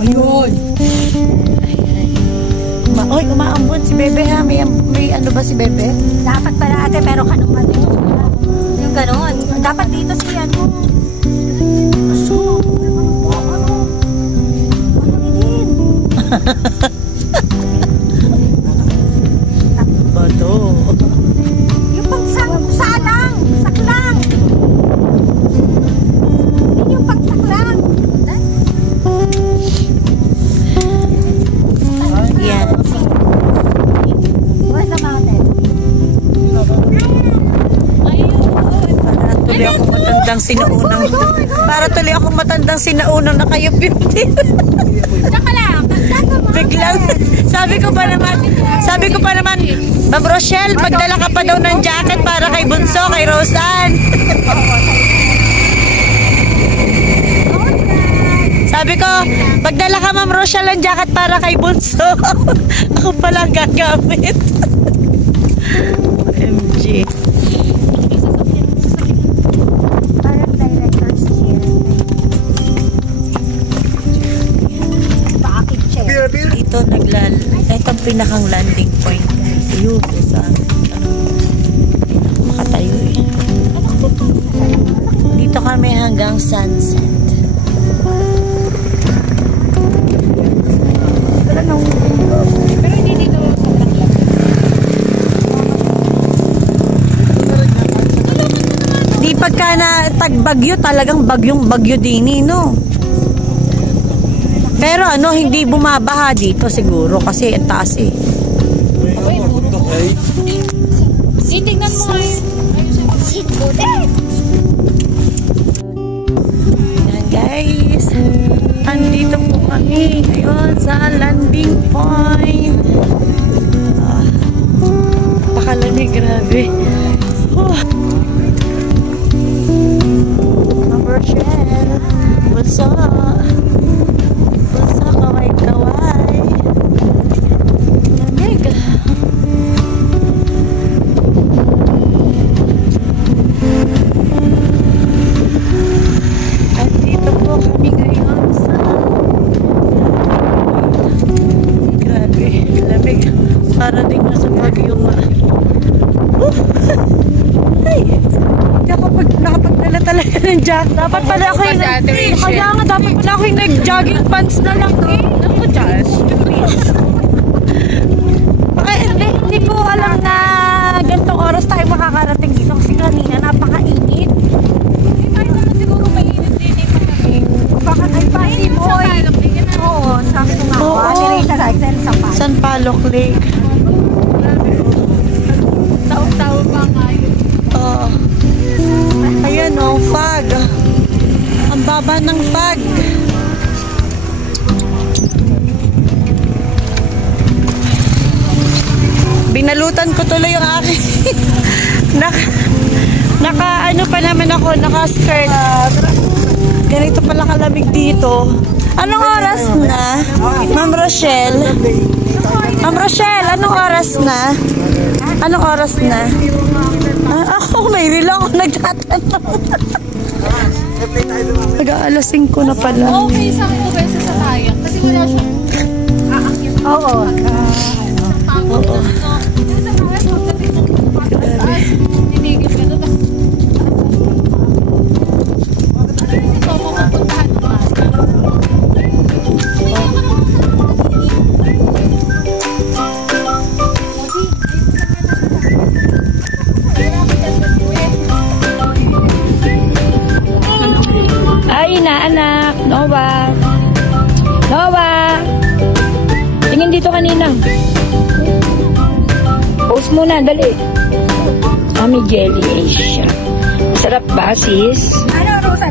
Ayun. Oy, umaambon si Bebe ha. May ano ba si Bebe? Dapat pala ate, pero kanong ano. Yung ganon. Dapat dito si ano. Aso. Ano din? Bato. Yung pagsalang. Saklang. Yung pagsaklang. Yan. Where's the mountain? Tuloy ako matandang sinaunang. Para tuloy ako matandang sinaunang nakayup yun din. Tsaka lang. Biglang, sabi ko pa naman, Ma'am Rochelle, magdala ka pa daw ng jacket para kay Bunso, kay Rosan. Sabi ko, magdala ka Ma'am Rochelle ng jacket para kay Bunso. Ako palang gagamit. OMG. Parang director's chair. Bakit chair? Dito ito ang pinakang landing point. Ayun, saan? Makatayo eh. Dito kami hanggang sunset. Pero hindi dito sobrang lang. Di pagka na tagbagyo, talagang bagyo din, no? Pero ano, hindi bumabaha dito siguro kasi ang taas eh. Tingnan mo ngayon. Yan guys. Andito po kami ngayon sa landing point. Napakalamig, grabe. Number 10. What's up? Kaway-kaway. Lamig. At dito po kami ngayon sa grabe, lamig. Para din na sa Baguio. Ay! Hindi ako nakapagdala talaga ng jacket. Dapat pala ako yung kaya nga dapat pala ako yung nag-jogging pants na lang eh. Ako, Josh. Ay, hindi ko alam na ganitong oras tayo makakarating dito kasi kanina napakainit. Eh, kahit naman siguro mainit din eh. Baka ay pasin mo eh. Oo, sabi ko nga. Oo. Anirita sa Excel sa pa. San Palok Lake. Tao pa nga yun. Oo. Ayan o, fog. Ang baba ng fog. Binalutan ko tuloy yung akin. Naka ano pa naman ako, naka skirt. Ganito pala kalamig dito. Anong oras na? Ma'am Rochelle? Ma'am Rochelle, anong oras na? Anong oras na? Ako, may lang ako nagtatanong. Nag-aalas 5 na pala. Okay, isang beses sa tayang. Kasi wala siya. Oo. Oo. Tinigil ka doon. Ay na anak, Noah. Noah. Tingin dito kanina. Post muna, dali. May jelly siya. Sarap ba, sis? Ano, Rosa?